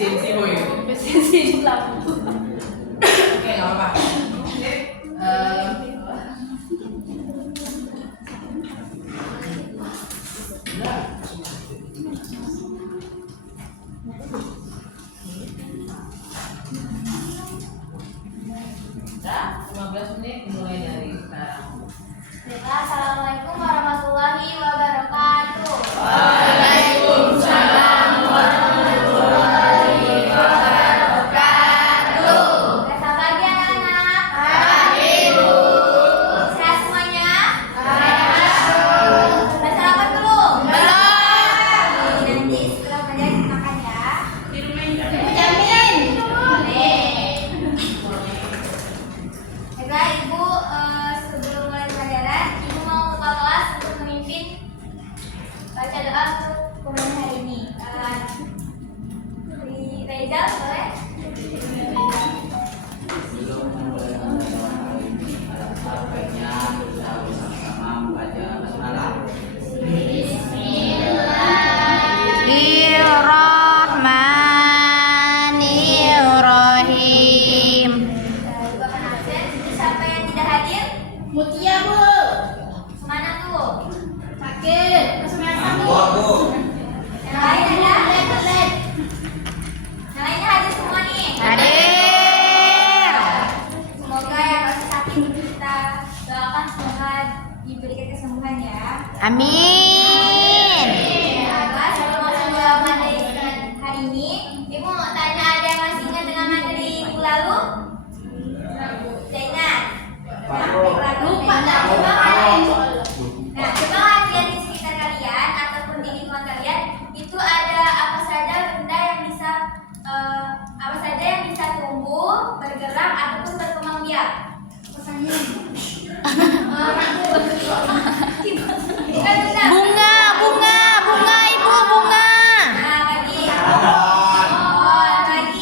efisiensi boy. Efisiensi jumlah buku. Oke, nggak apa-apa. Udah, 15 menit mulai dari sekarang. Assalamualaikum warahmatullahi wabarakatuh. Waalaikumsalam warahmatullahi wabarakatuh. Selamat pagi anak-anak. Pagi, Bu. Sehat semuanya? Udah sarapan belum? Nanti setelah pelajaran makan ya. Jamin. Boleh. Baiklah Ibu, sebelum mulai pelajaran, Ibu mau ketua kelas untuk memimpin baca doa untuk pembelajaran hari ini. Reza, boleh? Sebelum memulai pembelajaran hari ini, ada baiknya kita bersama-sama membaca basmalah. Ibu Bismillahirrahmanirrahim. akan absen. Itu siapa yang tidak hadir? Mutia, Bu. Kemana tuh? Sakit. Gua, Bu. Yang lain ada? Yang lainnya hadir semua nih. Hadir. Semoga yang masih sakit kita doakan semoga diberikan kesembuhan ya. Amin. Baiklah, sebelum masuk ke materi hari ini, Ibu mau tanya ada yang masih ingat dengan materi minggu lalu? Tidak ingat? Lupa dah. Nah, coba lihat di sekitar kalian ataupun di lingkungan kalian itu ada apa saja benda yang bisa tumbuh, bergerak ataupun berkembang biak. Bukan benda. Bunga, Ibu, bunga. Nah, lagi. Pohon. Oh, lagi.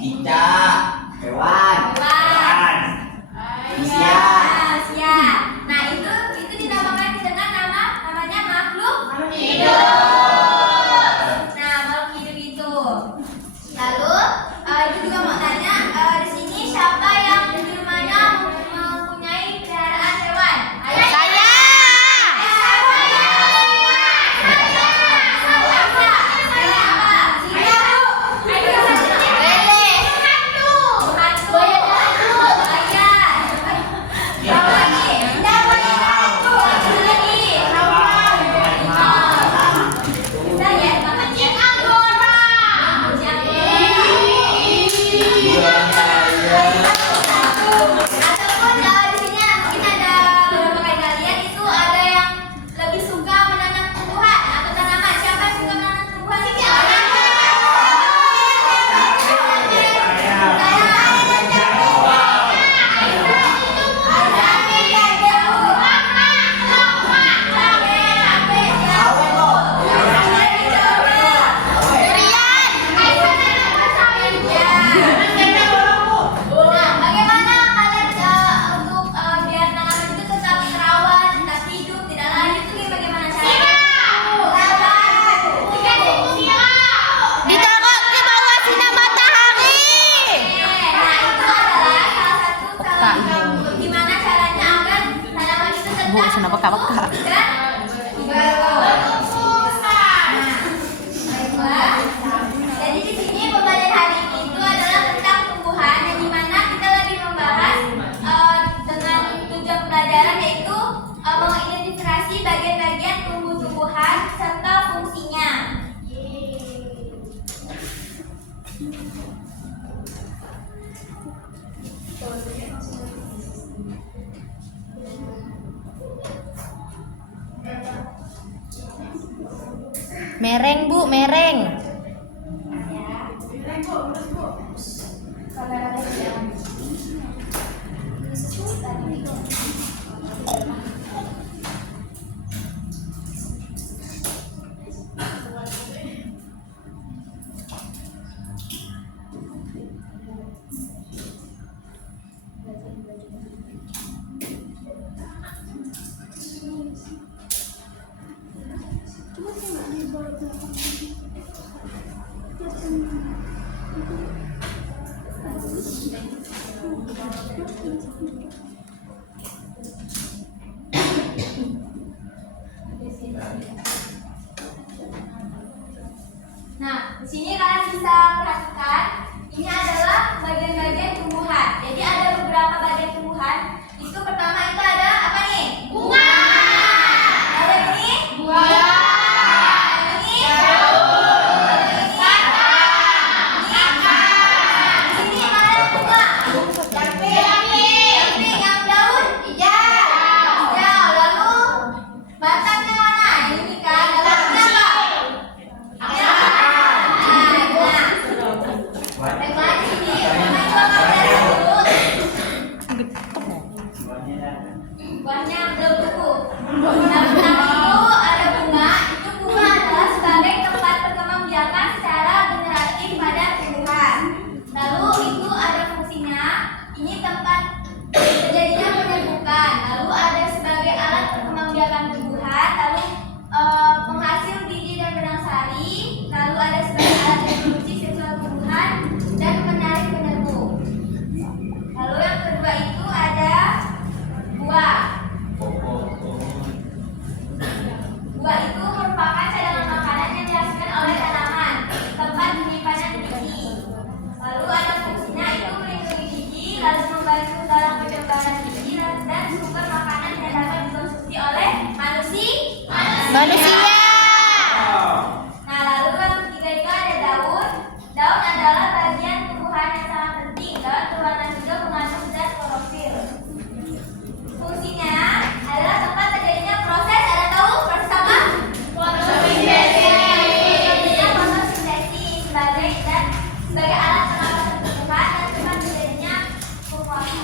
Cicak. Hewan. Hewan. Manusia. Siap. Nah, itu dinamakan dengan namanya makhluk hidup. Nah, makhluk hidup itu. Lalu, Ibu juga mau tanya, di sini siapa yang di rumahnya mempunyai peliharaan hewan? Ayo. Saya. Ataupun di sini mungkin ada beberapa kali kalian itu ada yang lebih suka menanam tumbuhan atau tanaman. Siapa yang suka menanam tumbuhan? Nah, bagaimana kalian untuk biar tanaman itu tetap terawat, tetap hidup, tidak layu itu bagaimana caranya? Ditaruh ke bawah sinar matahari. Nah, itu adalah salah satu gimana caranya agar tanaman itu tetap Bu, sana beka-beka. dan bertumbuh. Baiklah. Jadi di sini pembelajaran hari ini itu adalah tentang tumbuhan yang dimana kita lagi membahas dengan tujuan pembelajaran yaitu mengidentifikasi bagian-bagian tumbuh-tumbuhan serta fungsinya. Mereng, Bu, mereng. Nah, di sini kalian bisa perhatikan ini adalah bagian-bagian tumbuhan. Jadi ada beberapa bagian tumbuhan. Itu pertama itu ada apa nih? Bunga. Ada ini? Buah. Ada ini? Daun. Ada ini? Batang. Ini akar. Di sini yang mana ada bunga? Damping. Yang daun? Hijau. Lalu batangnya mana? Ini kan dalamnya apa? Baiklah, di sini namanya juga kamu dulu. Buahnya belum tumbuh. Nah, pertama itu ada bunga. Itu bunga adalah sebagai tempat perkembangbiakan secara generatif pada tumbuhan. Lalu itu ada fungsinya. Ini tempat terjadinya penyembuhan. Lalu ada sebagai alat perkembangbiakan tumbuhan. Lalu penghasil biji dan benang sari. Lalu ada sebagai alat reproduksi seksual tumbuhan dan menarik penyerbu. Lalu yang kedua itu ada buah. Buah itu merupakan cadangan makanan yang dihasilkan oleh tanaman, tempat penyimpanan biji. Lalu ada fungsinya itu melindungi biji, lalu membantu dalam perkembangan biji dan sumber makanan yang dapat dikonsumsi oleh manusia. Nah, lalu yang ketiga itu ada daun. Daun adalah bagian tumbuhan yang sangat penting. Daun berwarna hijau mengandung zat klorofil. Fungsinya adalah tempat terjadinya proses, ada tahu proses apa? Fotosintesis sebagai alat pengawasan tumbuhan dan tempat terjadinya pupasa.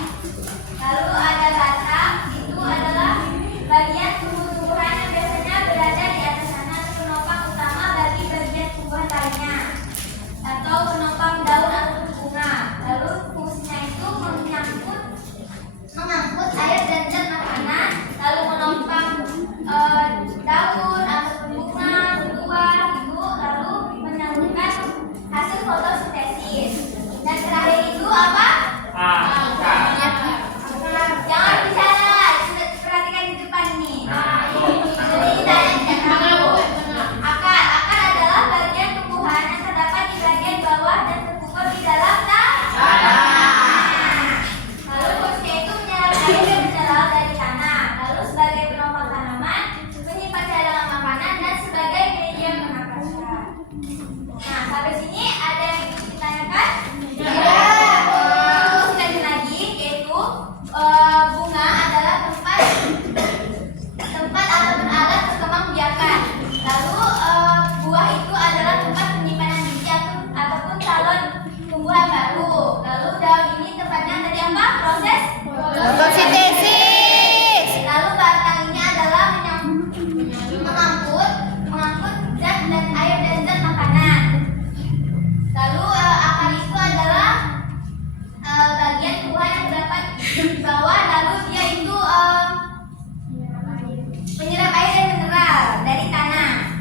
Lalu ada batang, itu adalah bagian tumbuh-tumbuhan yang biasanya berada di atas sana atau penopang utama bagi bagian tumbuhan lainnya, atau penopang daun atau bunga. Lalu fungsinya itu mengangkut air dan zat makanan, lalu menopang daun atau bunga, buah, itu lalu menyambungkan hasil fotosintesis. Dan terakhir itu apa? Jangan bicara, perhatikan di depan ini. Jadi kita tidak tahu. Akar adalah bagian tumbuhan yang terdapat di bagian bawah dan terpukul di dalam tanah. Lalu fungsinya itu menyerap air dan mineral dari tanah. Lalu sebagai penopang tanaman, menyimpan cadangan makanan dan sebagai media pernapasan. Nah, sampai sini ada yang ingin ditanyakan? Sekali lagi, yaitu bunga adalah tempat ataupun alat perkembangbiakan. Lalu buah itu adalah tempat penyimpanan biji ataupun calon tumbuhan baru. Lalu daun ini tempatnya tadi apa? Proses Fotosintesis. Lalu batang ini adalah mengangkut zat dan air dan zat makanan. Lalu akar itu adalah bagian tumbuhan yang terdapat di bawah. Lalu dia itu menyerap air dan mineral dari tanah.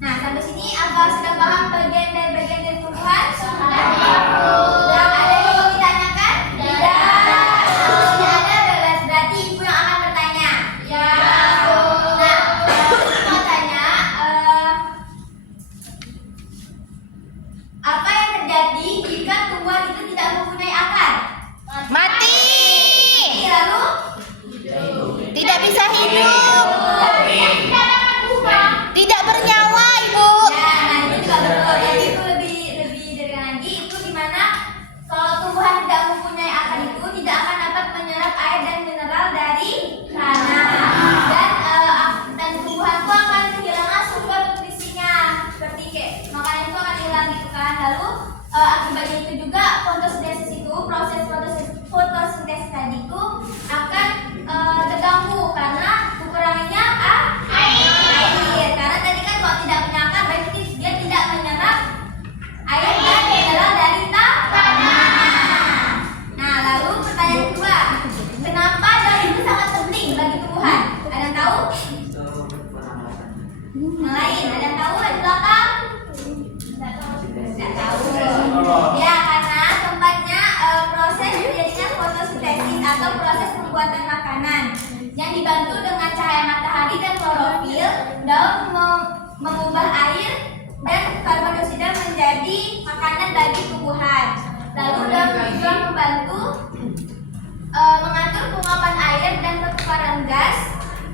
Nah, sampai sini apa sudah paham bagian dari tumbuhan? Sudah. Ada yang mau ditanyakan? Tidak. Kalau tidak ada, berarti ibu yang akan bertanya. Ya. Nah, aku mau tanya, apa yang terjadi jika tumbuhan itu tidak mempunyai akar? Mati. Lalu? Tidak bisa hidup. Tidak bernyawa, Ibu. Ya, nah itu juga betul. Jadi itu lebih dari lagi itu dimana kalau tumbuhan tidak mempunyai akar itu tidak akan dapat menyerap air dan mineral dari tanah, dan tumbuhan itu akan kehilangan sumber nutrisinya, seperti kayak makanan itu akan hilang gitu kan. Lalu akibatnya itu juga fotosintesis itu, proses fotosintesis tadi itu akan terganggu karena kekurangannya air. Karena tadi kan kalau tidak punya akar berarti dia tidak menyerap air dan mineral dari tanah. Nah, lalu pertanyaan kedua, kenapa daun itu sangat penting bagi tumbuhan? Ada yang tahu? Yang lain, ada yang tahu di belakang? Tidak tahu. Ya, karena tempatnya proses terjadinya membantu mengatur penguapan air dan pertukaran gas,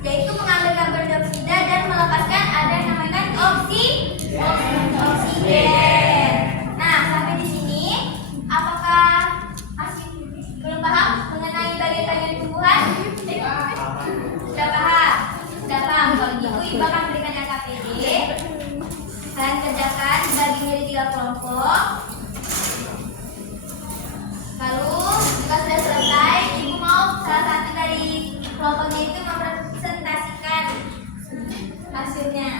yaitu mengambil karbon dioksida dan melepaskan ada yang namanya oksigen. Nah, sampai di sini apakah masih belum paham mengenai bagian-bagian tumbuhan? Sudah paham? Sudah paham. Kalau gitu Ibu akan berikan KPD. Kalian kerjakan dibagi menjadi 3 kelompok. Lalu jika sudah selesai, Ibu mau salah satu dari kelompoknya itu mempresentasikan hasilnya.